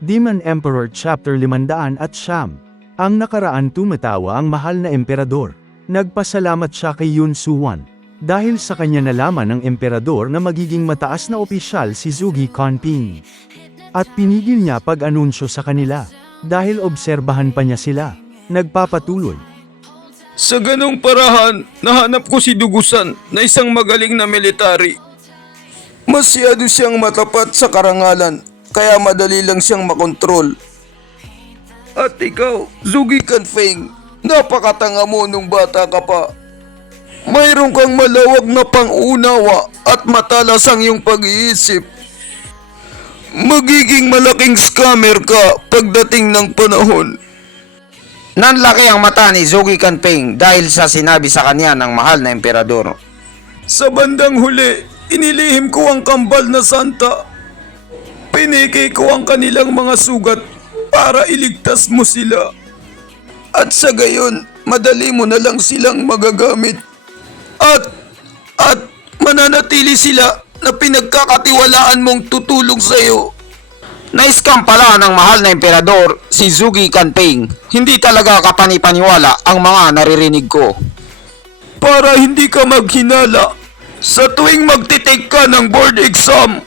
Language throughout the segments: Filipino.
Demon Emperor Chapter 500 at Siyam. Ang nakaraan tumatawa ang mahal na emperador. Nagpasalamat siya kay Yun Suwan. Dahil sa kanya nalaman ng emperador na magiging mataas na opisyal si Zhuge Canping. At pinigil niya pag-anunsyo sa kanila. Dahil obserbahan pa niya sila. Nagpapatuloy. Sa ganong parahan, nahanap ko si Dugusan na isang magaling na military. Masyado siyang matapat sa karangalan, kaya madali lang siyang makontrol. At ikaw, Zhuge Canping, napakatanga mo nung bata ka pa. Mayroon kang malawak na pang-unawa at matalas ang iyong pag-iisip. Magiging malaking scammer ka pagdating ng panahon. Nanlaki ang mata ni Zhuge Canping dahil sa sinabi sa kanya ng mahal na emperador. Sa bandang huli, inilihim ko ang kambal na santa. Piniki ko ang kanilang mga sugat para iligtas mo sila. At sa gayon, madali mo na lang silang magagamit. At mananatili sila na pinagkakatiwalaan mong tutulong sa iyo. Na-scam pala ng mahal na emperador si Zhuge Canping. Hindi talaga kapanipaniwala ang mga naririnig ko. Para hindi ka maghinala, sa tuwing magtitake ka ng board exam,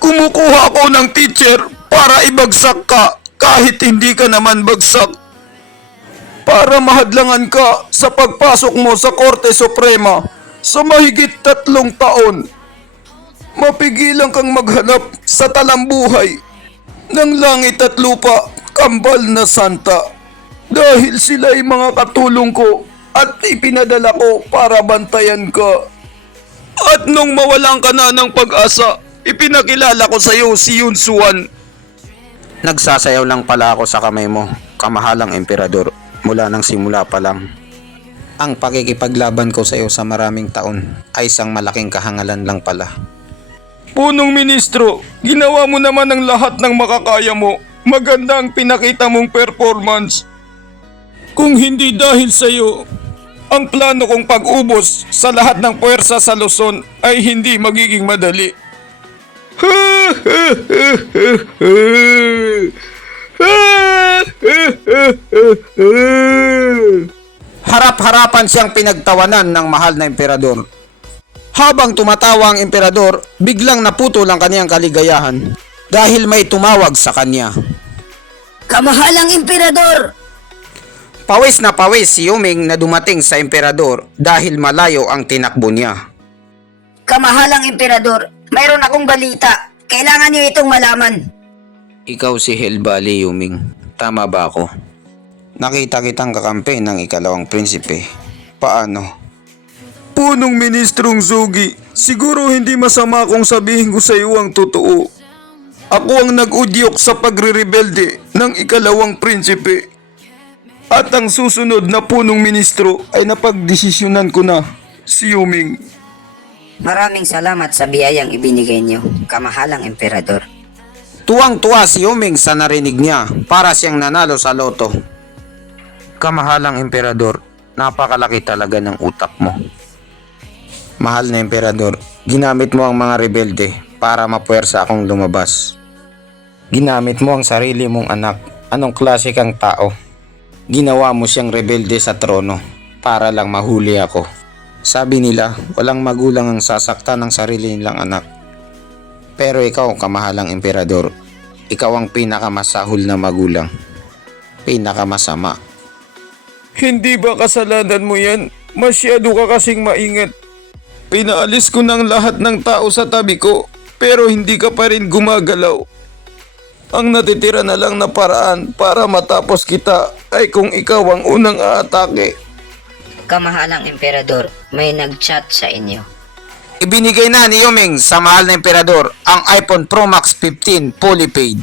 kumukuha ako ng teacher para ibagsak ka kahit hindi ka naman bagsak. Para mahadlangan ka sa pagpasok mo sa Korte Suprema sa mahigit 3 taon. Mapigilan kang maghanap sa talambuhay ng langit at lupa, kambal na santa. Dahil sila ay mga katulong ko at ipinadala ko para bantayan ka. At nung mawalan ka na ng pag-asa, ipinakilala ko sa iyo si Yun Suwan. Nagsasayaw lang pala ako sa kamay mo, kamahalang emperador, mula nang simula pa lang. Ang pakikipaglaban ko sa iyo sa maraming taon ay isang malaking kahangalan lang pala. Punong Ministro, ginawa mo naman ang lahat ng makakaya mo. Maganda ang pinakita mong performance. Kung hindi dahil sa iyo, ang plano kong pag-ubos sa lahat ng puwersa sa Luzon ay hindi magiging madali. Harap-harapan siyang pinagtawanan ng mahal na emperador. Habang tumatawa ang emperador, biglang naputol ang kaniyang kaligayahan dahil may tumawag sa kanya. Kamahalang emperador! Pawis na pawis si Yuming na dumating sa emperador dahil malayo ang tinakbo niya. Kamahalang emperador, mayroon akong balita. Kailangan niyo itong malaman. Ikaw si Helbali, Yuming. Tama ba ako? Nakita kitang kakampi ng ikalawang prinsipe. Paano? Punong Ministrong Zhuge, siguro hindi masama kung sabihin ko sa iyo ang totoo. Ako ang nag-udyok sa pagre-rebelde ng ikalawang prinsipe. At ang susunod na punong ministro ay napagdesisyonan ko na, si Yuming. Maraming salamat sa biyayang ibinigay niyo, kamahalang emperador. Tuwang-tuwa si Yuming sa narinig niya para siyang nanalo sa loto. Kamahalang emperador, napakalaki talaga ng utak mo. Mahal na emperador, ginamit mo ang mga rebelde para mapuwersa akong lumabas. Ginamit mo ang sarili mong anak. Anong klase kang tao? Ginawa mo siyang rebelde sa trono para lang mahuli ako. Sabi nila, walang magulang ang sasaktan ng sarili nilang anak. Pero ikaw, kamahalang emperador, ikaw ang pinakamasahol na magulang. Pinakamasama. Hindi ba kasalanan mo yan? Masyado ka kasing maingat. Pinaalis ko ng lahat ng tao sa tabi ko, pero hindi ka pa rin gumagalaw. Ang natitira na lang na paraan para matapos kita ay kung ikaw ang unang aatake. Kamahalang emperador, may nag-chat sa inyo. Ibinigay na ni Yuming sa mahal na emperador ang iPhone Pro Max 15 fully paid.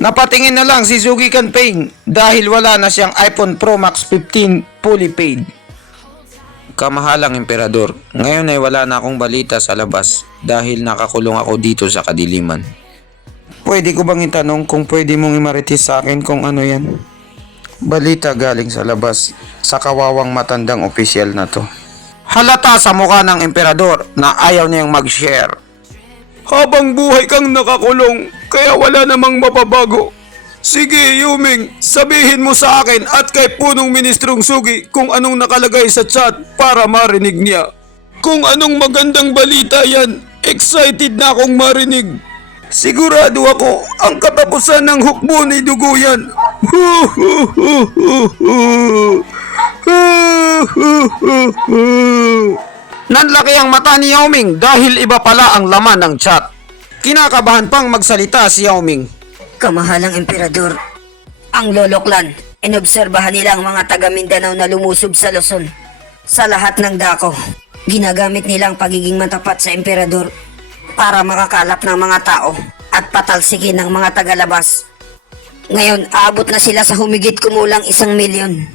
Napatingin na lang si Zhuge Canping dahil wala na siyang iPhone Pro Max 15 fully paid. Kamahalang emperador, ngayon ay wala na akong balita sa labas dahil nakakulong ako dito sa kadiliman. Pwede ko bang itanong kung pwede mong imaritis sa akin kung ano yan? Balita galing sa labas sa kawawang matandang opisyal na to. Halata sa mukha ng emperador na ayaw niyang mag-share. Habang buhay kang nakakulong, kaya wala namang mababago. Sige, Yuming, sabihin mo sa akin at kay punong Ministrong Sugi kung anong nakalagay sa chat para marinig niya. Kung anong magandang balita yan, excited na akong marinig. Sigurado ako, ang katapusan ng hukbo ni dugo yan. Nanlaki ang mata ni Yao Ming dahil iba pala ang laman ng chat. Kinakabahan pang magsalita si Yao Ming. Kamahalang emperador, ang Lolo Clan, inobserbahan nila ang mga taga Mindanao na lumusob sa Luzon. Sa lahat ng dako, ginagamit nila ang pagiging matapat sa emperador para makakalap ng mga tao at patalsikin ng mga tagalabas. Ngayon, aabot na sila sa humigit kumulang 1 milyon.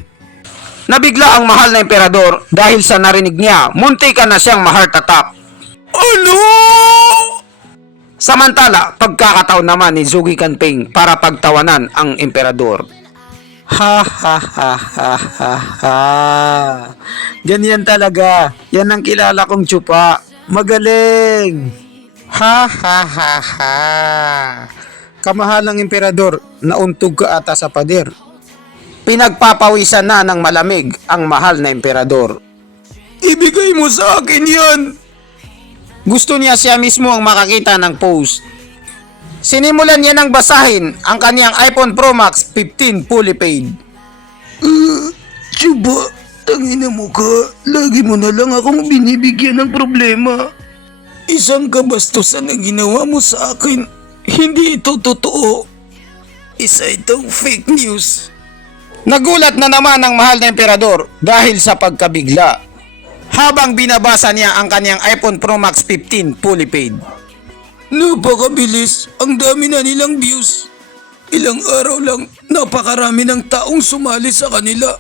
Nabigla ang mahal na emperador dahil sa narinig niya, muntikan na siyang ma-heart attack. Ano? Samantala, pagkakataon naman ni Zugi Kanping para pagtawanan ang emperador. Ha ha ha ha ha ha. Ganyan talaga. Yan ang kilala kong tsupa. Magaling. Ha ha ha ha. Kamahalang emperador, nauntog ka ata sa pader. Pinagpapawisan na ng malamig ang mahal na emperador. Ibigay mo sa akin yan. Gusto niya siya mismo ang makakita ng post. Sinimulan niya ng basahin ang kaniyang iPhone Pro Max 15 fully paid. Tsuba, tangina mo ka. Lagi mo na lang akong binibigyan ng problema. Isang kabastusan na ginawa mo sa akin. Hindi ito totoo. Isa itong fake news. Nagulat na naman ang mahal na emperador dahil sa pagkabigla. Habang binabasa niya ang kaniyang iPhone Pro Max 15 fully paid. Napakabilis. Ang dami na nilang views. Ilang araw lang, napakarami ng taong sumali sa kanila.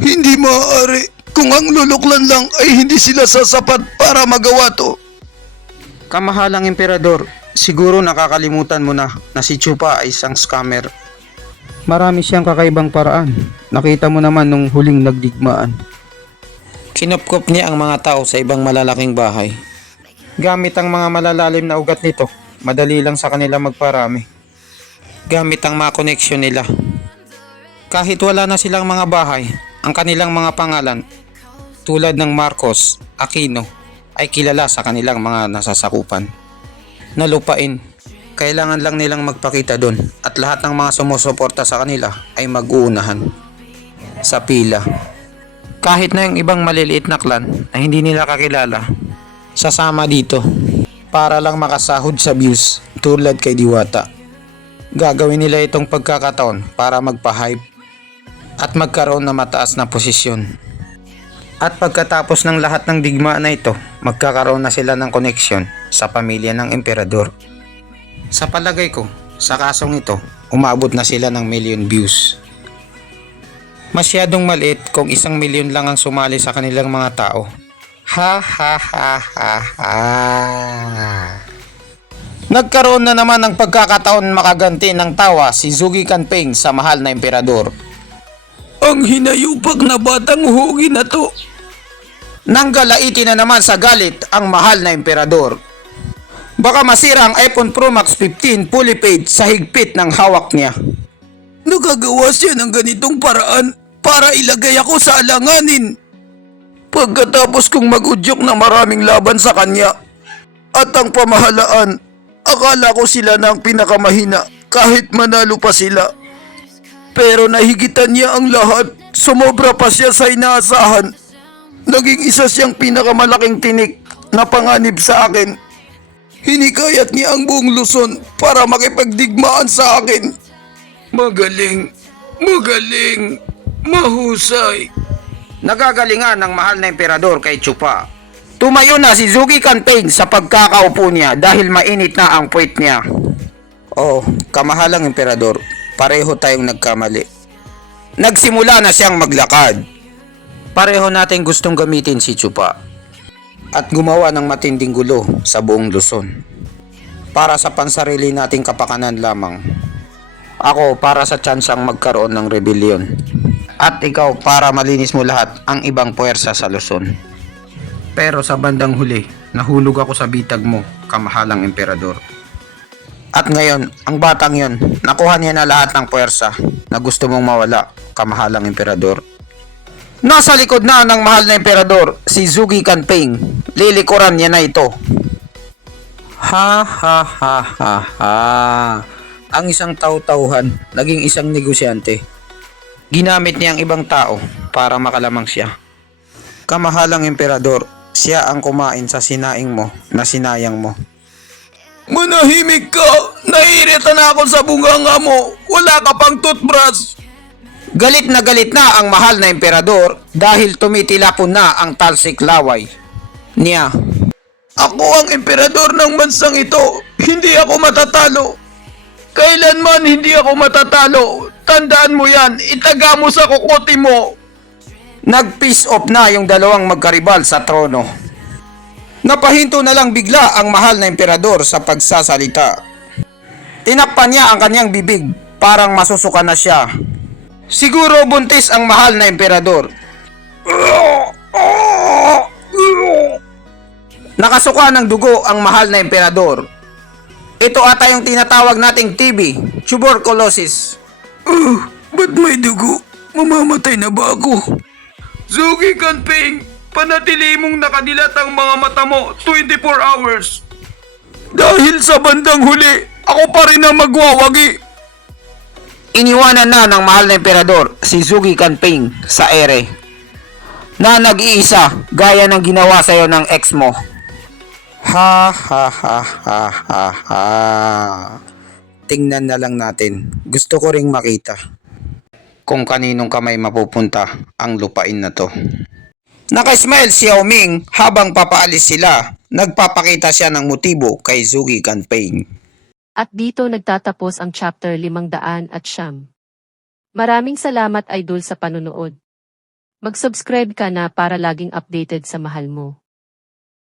Hindi maaari. Kung ang luluklan lang ay hindi sila sasapat para magawa to. Kamahalang emperador, siguro nakakalimutan mo na si Chupa ay isang scammer. Marami siyang kakaibang paraan. Nakita mo naman nung huling nagdigmaan. Kinupkop niya ang mga tao sa ibang malalaking bahay. Gamit ang mga malalalim na ugat nito, madali lang sa kanila magparami. Gamit ang mga koneksyon nila. Kahit wala na silang mga bahay, ang kanilang mga pangalan, tulad ng Marcos, Aquino, ay kilala sa kanilang mga nasasakupan. Nalupain. Kailangan lang nilang magpakita doon at lahat ng mga sumusuporta sa kanila ay mag-uunahan sa pila. Kahit na yung ibang maliliit na clan na hindi nila kakilala, sasama dito para lang makasahod sa views tulad kay Diwata. Gagawin nila itong pagkakataon para magpa-hype at magkaroon ng mataas na posisyon. At pagkatapos ng lahat ng digmaan na ito, magkakaroon na sila ng koneksyon sa pamilya ng emperador. Sa palagay ko, sa kasong ito, umabot na sila ng million views. Masyadong maliit kung 1 milyon lang ang sumali sa kanilang mga tao. Ha ha ha ha ha. Nagkaroon na naman ng pagkakataon makaganti ng tawa si Zugi Kanping sa mahal na emperador. Ang hinayupag na batang hugi na to. Nanggalaiti na naman sa galit ang mahal na emperador. Baka masira ang iPhone Pro Max 15 fully paid sa higpit ng hawak niya. Nakagawa siya ng ganitong paraan para ilagay ako sa alanganin. Pagkatapos kong mag-udyok ng maraming laban sa kanya at ang pamahalaan, akala ko sila na ang pinakamahina kahit manalo pa sila. Pero nahigitan niya ang lahat, sumobra pa siya sa inaasahan. Naging isa siyang pinakamalaking tinik na panganib sa akin. Hinikayat niya ang buong Luzon para makipagdigmaan sa akin. Magaling, magaling, mahusay. Nagagalingan ng mahal na emperador kay Chupa. Tumayo na si Zugi Kanping sa pagkakaupo niya dahil mainit na ang puwit niya. Oh, kamahalang emperador, pareho tayong nagkamali. Nagsimula na siyang maglakad. Pareho natin gustong gamitin si Chupa at gumawa ng matinding gulo sa buong Luzon para sa pansarili nating kapakanan lamang. Ako para sa tsansang magkaroon ng rebellion. At ikaw para malinis mo lahat ang ibang puwersa sa Luzon. Pero sa bandang huli, nahulog ako sa bitag mo, kamahalang emperador. At ngayon, ang batang yon, nakuha niya na lahat ng puwersa na gusto mong mawala, kamahalang emperador. Nasa likod na ng mahal na emperador, si Zugi Kanping. Lilikuran niya na ito. Ha ha ha ha ha. Ang isang taw-tauhan, naging isang negosyante. Ginamit niya ang ibang tao para makalamang siya. Kamahalang emperador, siya ang kumain sa sinaing mo na sinayang mo. Manahimik ka! Naiirita na ako sa bunganga mo! Wala ka pang toothbrush! Galit na ang mahal na emperador dahil tumitilapon na ang talsik laway niya. Ako ang emperador ng bansang ito! Hindi ako matatalo! Kailanman hindi ako matatalo! Tandaan mo yan! Itaga mo sa kukote mo! Nag-peace off na yung dalawang magkaribal sa trono. Napahinto na lang bigla ang mahal na emperador sa pagsasalita. Tinakpan niya ang kanyang bibig, parang masusuka na siya. Siguro buntis ang mahal na emperador. Nakasuka ng dugo ang mahal na emperador. Ito ata yung tinatawag nating TB, tuberculosis. Ba't may dugo? Mamamatay na ba ako? Zugi Kanping, panatili mong nakadilat ang mga mata mo 24 hours. Dahil sa bandang huli, ako pa rin ang magwawagi. Iniwanan na ng mahal na emperador si Zugi Kanping sa ere na nag-iisa gaya ng ginawa sa'yo ng ex mo. Ha ha ha ha ha ha. Tingnan na lang natin. Gusto ko ring makita kung kaninong kamay mapupunta ang lupain na to. Naka-smile si Yao Ming habang papaalis sila. Nagpapakita siya ng motibo kay Zugi Kanping. At dito nagtatapos ang chapter 500 at siyam. Maraming salamat idol sa panonood. Mag-subscribe ka na para laging updated sa mahal mo.